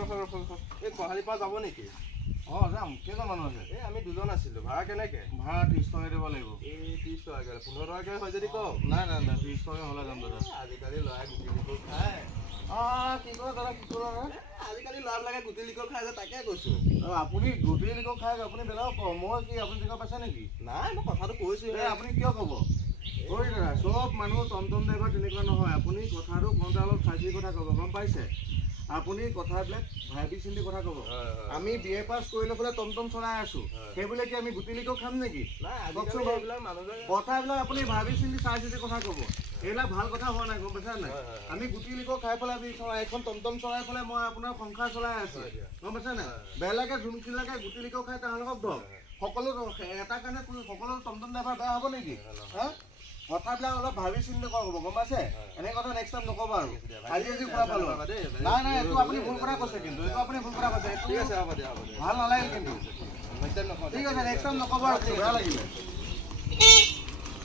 এই কহালিৰ পৰা যাব নেকি? যাম। কেইজন মানুহ আছে? এই আমি দুজন আছিলোঁ। ভাড়া কেনেকৈ? ভাড়া 30 টকা দিব লাগিব। এই 30 টকাকৈ 15 টকাকৈ হয় যদি কওক। নাই 30 টকা হ'লে যাম দাদা। আজিকালি ল'ৰাই গুটি লিকল খায়। কি কৰে দাদা, কি কৰে? আজিকালি ল'ৰাবিলাকে গুটি লিকল খায় যে তাকে কৈছোঁ। আপুনি গুটি লিকল খাই আপুনি বেলেগক কওক। মই কি আপুনি তেনেকুৱা পাইছে নেকি? নাই মই কথাটো কৈছোঁহে। আপুনি কিয় ক'ব? দাদা চব মানুহ টমটম ড্ৰাইভাৰ তেনেকুৱা নহয়। আপুনি কথাটো কওঁতে অলপ চাই চিতি কথা ক'ব, গম পাইছে? আপুনি কথাবিলাক ভাবি চিন্তি কথা ক'ব। আমি BA পাছ কৰি লৈ পেলাই টমটম চলাই আছোঁ, সেইবুলি কি আমি গুটি লিকল খাম নেকি? কথাবিলাক আপুনি ভাবি চিন্তি চাই চিতি কথা ক'ব। এইবিলাক ভাল কথা হোৱা নাই, গম পাইছা নাই? আমি গুটি লিকল খাই পেলাই আমি এখন টমটম চলাই পেলাই মই আপোনাৰ সংসাৰ চলাই আছোঁ, গম পাইছা নাই? বেলেগে যোনবিলাকে গুটি লিকল খাই তেওঁলোকক ধৰক। সকলো এটা কাৰণে সকলো টমটম ড্ৰাইভাৰ বেয়া হ'ব নেকি? কথাবিলাক অলপ ভাবি চিন্তি ক'ব, গম পাইছে? এনে কথা নেক্সট টাইম নক'ব আৰু। আজি কথা পালোঁ। নাই এইটো আপুনি ভুল কথা কৈছে, কিন্তু এইটো আপুনি ভুল কথা কৈছে। ঠিক আছে, হ'ব দিয়া। ভাল নালাগিল কিন্তু। নেক্সট টাইম নকওঁ। ঠিক আছে, নেক্সট টাইম নক'ব আৰু, বেয়া লাগিলে।